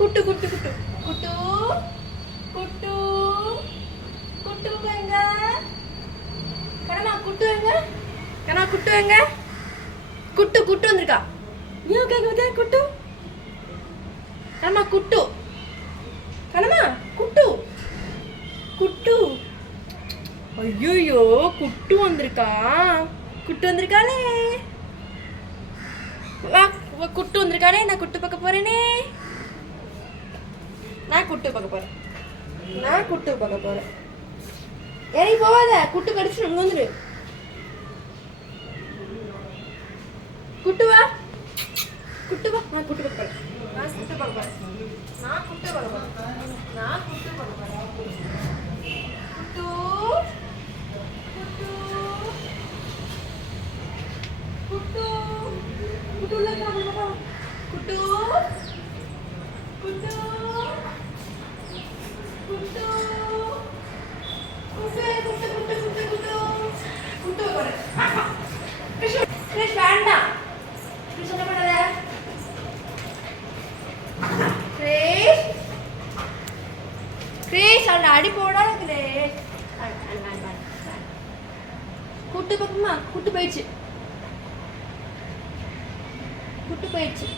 good குட்டு குட்டு குட்டு குட்டு குட்டு எங்க கனமா குட்டு எங்க கனா குட்டு எங்க குட்டு குட்டு வந்திருக்கா நீ கேக்குதா குட்டு கனமா குட்டு கனமா குட்டு குட்டு ஐயோ குட்டு வந்திருக்கா குட்டு வந்திருக்காளே வா குட்டு வந்திருக்காளே நான் குட்டு பார்க்க போறேனே நான் குட்டு பார்க்க போறேன் இறங்கி போவாத குட்டு கடிச்சு இங்க வந்துரு குட்டு வா நான் குட்டு பார்க்க போறேன் நான் குட்டு பார்க்க போறேன் குட்டு குட்டு குட்டு உள்ள வா குட்டு குட்டு குட்டு குட்டு குட்டு குட்டு குட்டு குட்டு குட்டு போறேன் கிருஷ் வேண்டாம் கிருஷ் என்ன பண்ணாத கிரேஷ் அவன் அடி போடா கிரேஷ் குட்டு பக்கமா குட்டு போயிடுச்சு குட்டு போயிடுச்சு